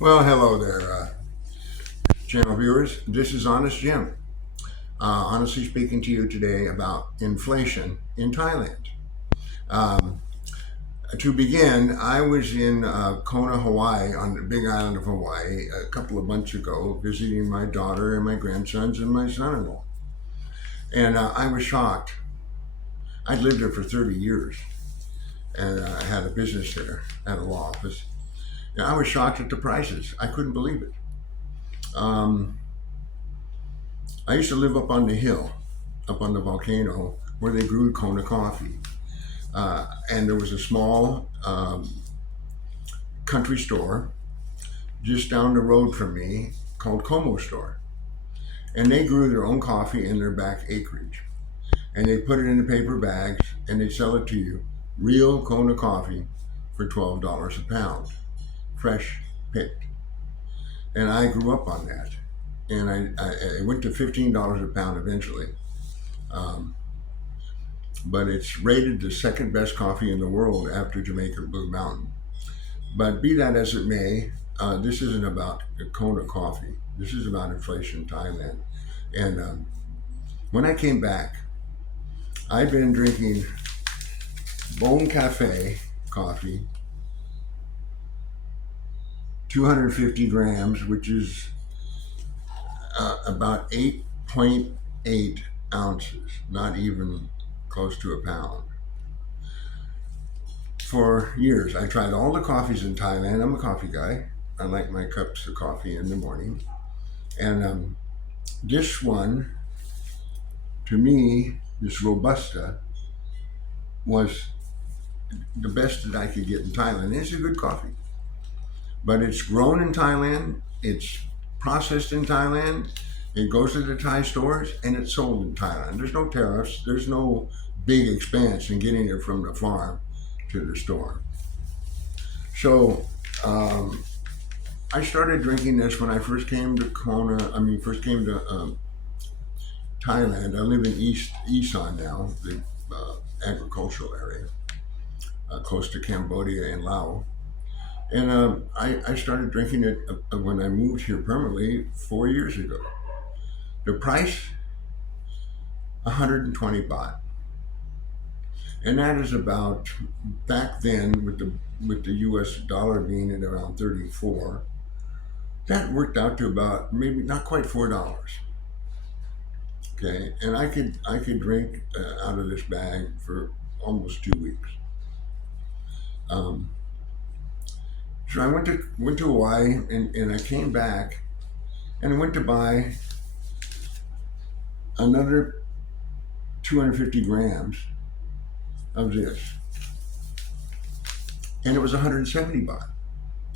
Well, hello there, channel viewers. This is Honest Jim. Honestly speaking to you today about inflation in Thailand. Um, to begin, I was in Kona, Hawaii, on the big island of Hawaii, a couple of months ago, visiting my daughter and my grandsons and my son-in-law. And I was shocked. I'd lived there for 30 years, and I had a business there, had a law office. And I was shocked at the prices. I couldn't believe it. Um, I used to live up on the hill, up on the volcano, where they grew Kona coffee. And there was a small country store just down the road from me called Como Store. And they grew their own coffee in their back acreage. And they put it in the paper bags and they sell it to you. Real Kona coffee for $12 a pound, fresh picked. And I grew up on that. And I went to $15 a pound eventually. Um, but it's rated the second best coffee in the world after Jamaica Blue Mountain. But be that as it may, this isn't about Kona coffee. This is about inflation in Thailand. And when I came back, I'd been drinking Bon Cafe coffee, 250 grams, which is about 8.8 ounces, not even close to a pound. For years, I tried all the coffees in Thailand. I'm a coffee guy. I like my cups of coffee in the morning. And this one, to me, this Robusta, was the best that I could get in Thailand. It's a good coffee. But it's grown in Thailand, it's processed in Thailand, it goes to the Thai stores, and it's sold in Thailand. There's no tariffs, there's no big expense in getting it from the farm to the store. So I started drinking this when I first came to first came to Thailand. I live in East Isan now, the agricultural area, close to Cambodia and Laos. And I started drinking it when I moved here permanently 4 years ago. The price, 120 baht. And that is about, back then with the US dollar being at around 34, that worked out to about maybe not quite $4. Okay, and I could drink out of this bag for almost 2 weeks. Um, so I went to Hawaii and I came back and I went to buy another 250 grams of this, and it was 170 baht.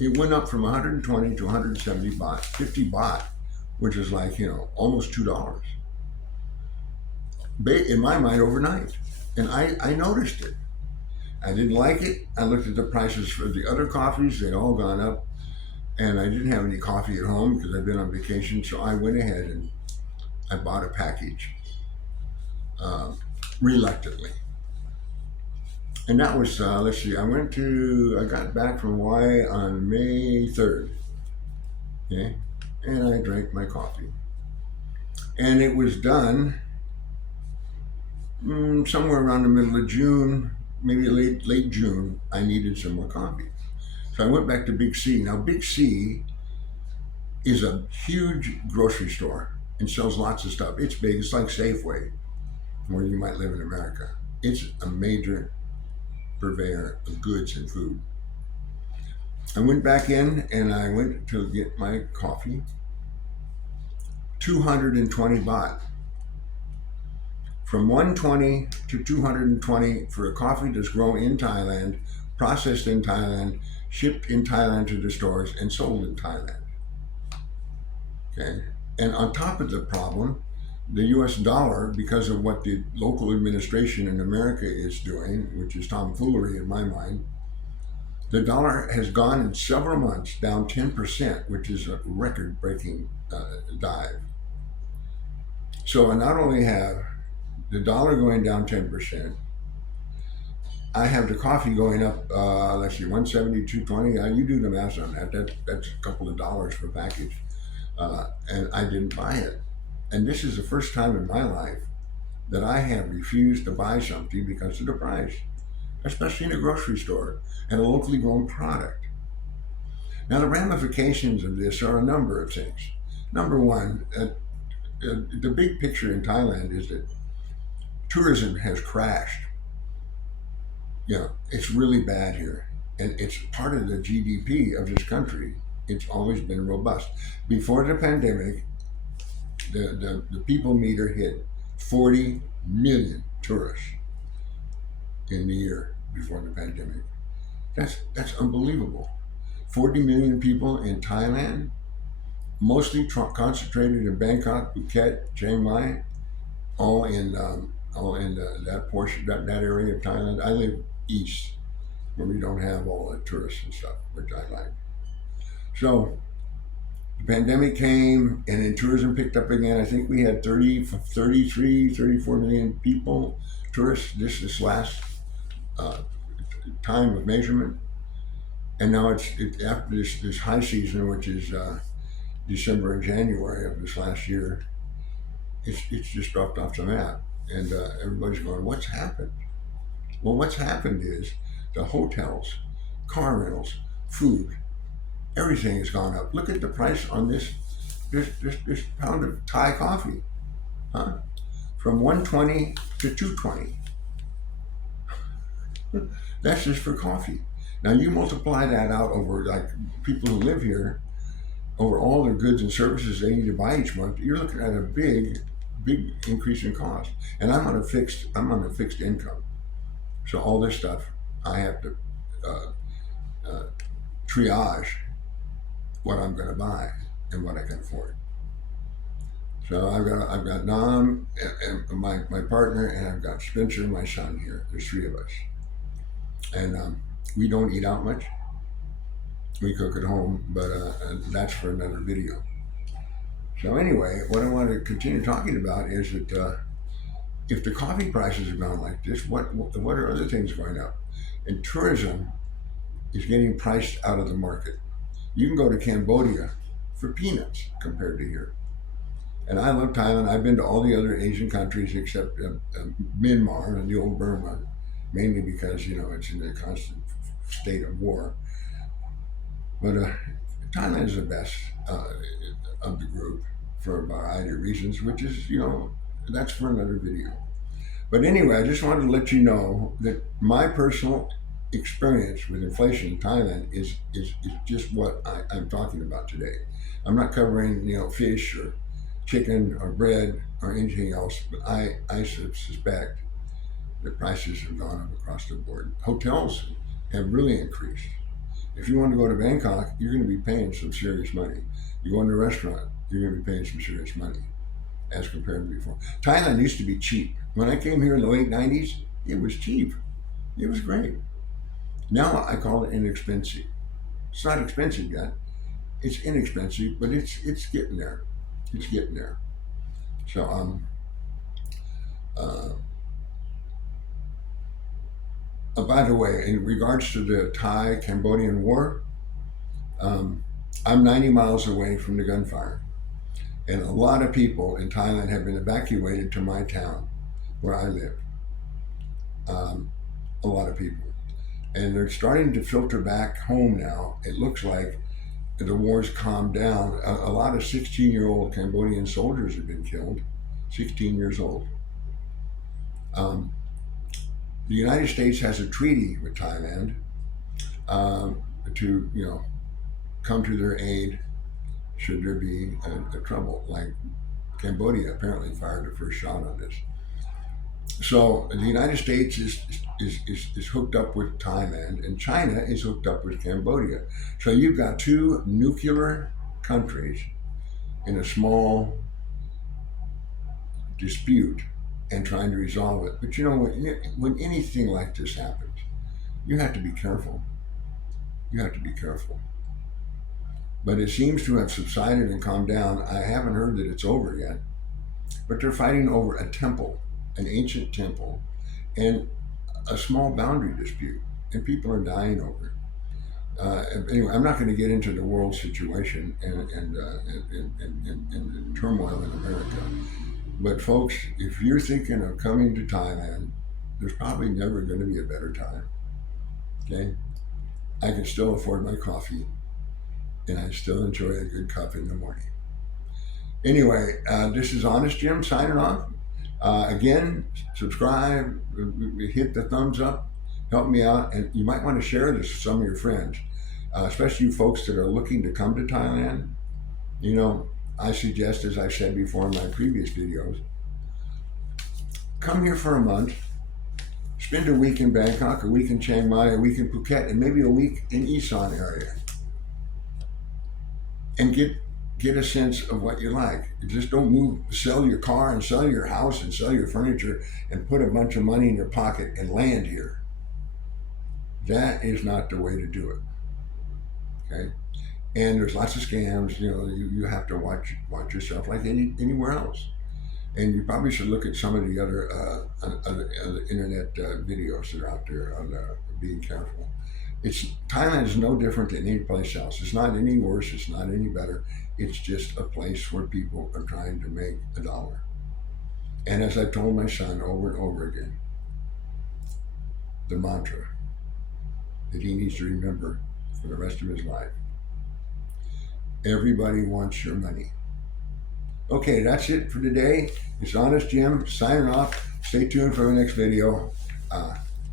It went up from 120 to 170 baht, 50 baht, which is like almost $2 in my mind overnight. And I noticed it. I didn't like it. I looked at the prices for the other coffees; they'd all gone up, and I didn't have any coffee at home because I'd been on vacation. So I went ahead and I bought a package, reluctantly. And that was, let's see, I got back from Hawaii on May 3rd. Okay. And I drank my coffee. And it was done somewhere around the middle of June, maybe late June. I needed some more coffee. So I went back to Big C. Now, Big C is a huge grocery store and sells lots of stuff. It's big. It's like Safeway, where you might live in America. It's a major purveyor of goods and food. I went back in and I went to get my coffee. 220 baht. From 120 to 220 for a coffee that's grown in Thailand, processed in Thailand, shipped in Thailand to the stores, and sold in Thailand. Okay? And on top of the problem, the US dollar, because of what the local administration in America is doing, which is tomfoolery in my mind, the dollar has gone in several months down 10%, which is a record breaking dive. So I not only have the dollar going down 10%, I have the coffee going up, let's see, 170, 220. You do the math on that. That's a couple of dollars per package. And I didn't buy it. And this is the first time in my life that I have refused to buy something because of the price, especially in a grocery store and a locally grown product. Now, the ramifications of this are a number of things. Number one, the big picture in Thailand is that tourism has crashed. It's really bad here. And it's part of the GDP of this country. It's always been robust. Before the pandemic, the people meter hit 40 million tourists in the year before the pandemic. That's unbelievable. 40 million people in Thailand, mostly concentrated in Bangkok, Phuket, Chiang Mai, all in that portion, that area of Thailand. I live east, where we don't have all the tourists and stuff, which I like. So the pandemic came, and then tourism picked up again. I think we had 33, 34 million people, tourists, this last uh, time of measurement. And now it's after this high season, which is December and January of this last year. It's just dropped off the map, and everybody's going, "What's happened?" Well, what's happened is the hotels, car rentals, food, everything has gone up. Look at the price on this pound of Thai coffee, huh? From 120 to 220. That's just for coffee. Now you multiply that out over like people who live here, over all the goods and services they need to buy each month. You're looking at a big increase in cost. And I'm on a fixed income, so all this stuff I have to uh, uh, triage what I'm going to buy and what I can afford. So I've got Nam and my partner, and I've got Spencer, my son here. There's three of us, and we don't eat out much. We cook at home, but that's for another video. So anyway, what I want to continue talking about is that if the coffee prices are gone like this, what are other things going up? And tourism is getting priced out of the market. You can go to Cambodia for peanuts compared to here. And I love Thailand. I've been to all the other Asian countries except Myanmar and the old Burma, mainly because it's in a constant state of war. But Thailand is the best of the group for a variety of reasons, which is that's for another video. But anyway, I just wanted to let you know that my personal experience with inflation in Thailand is just what I'm talking about today. I'm not covering fish or chicken or bread or anything else, but I suspect that prices have gone up across the board. Hotels have really increased. If you want to go to Bangkok, you're going to be paying some serious money. You go into a restaurant, you're going to be paying some serious money as compared to before. Thailand used to be cheap. When I came here in the late 90s, it was cheap. It was great. Now I call it inexpensive. It's not expensive yet. It's inexpensive, but it's getting there. It's getting there. So uh, by the way, in regards to the Thai-Cambodian war, I'm 90 miles away from the gunfire, and a lot of people in Thailand have been evacuated to my town where I live. Um, a lot of people, and they're starting to filter back home now. It looks like the war's calmed down. A lot of 16-year-old Cambodian soldiers have been killed. 16 years old. Um, the United States has a treaty with Thailand to come to their aid should there be a trouble. Like Cambodia apparently fired the first shot on this. So the United States is hooked up with Thailand, and China is hooked up with Cambodia. So you've got two nuclear countries in a small dispute and trying to resolve it. But when anything like this happens, you have to be careful. You have to be careful. But it seems to have subsided and calmed down. I haven't heard that it's over yet. But they're fighting over a temple, an ancient temple. And a small boundary dispute, and people are dying over it. Anyway, I'm not going to get into the world situation and turmoil in America. But folks, if you're thinking of coming to Thailand, there's probably never going to be a better time. Okay, I can still afford my coffee, and I still enjoy a good cup in the morning. Anyway, this is Honest Jim signing off. Again, subscribe, hit the thumbs up, help me out, and you might want to share this with some of your friends, especially you folks that are looking to come to Thailand. You know, I suggest, as I've said before in my previous videos, come here for a month, spend a week in Bangkok, a week in Chiang Mai, a week in Phuket, and maybe a week in Isan area, and get a sense of what you like. You just don't move, sell your car and sell your house and sell your furniture and put a bunch of money in your pocket and land here. That is not the way to do it. Okay, and there's lots of scams. You know, you have to watch yourself like anywhere else. And you probably should look at some of the other internet videos that are out there on being careful. Thailand is no different than any place else. It's not any worse. It's not any better. It's just a place where people are trying to make a dollar. And as I've told my son over and over again, the mantra that he needs to remember for the rest of his life: everybody wants your money. Okay, that's it for today. It's Honest Jim signing off. Stay tuned for the next video.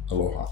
Aloha.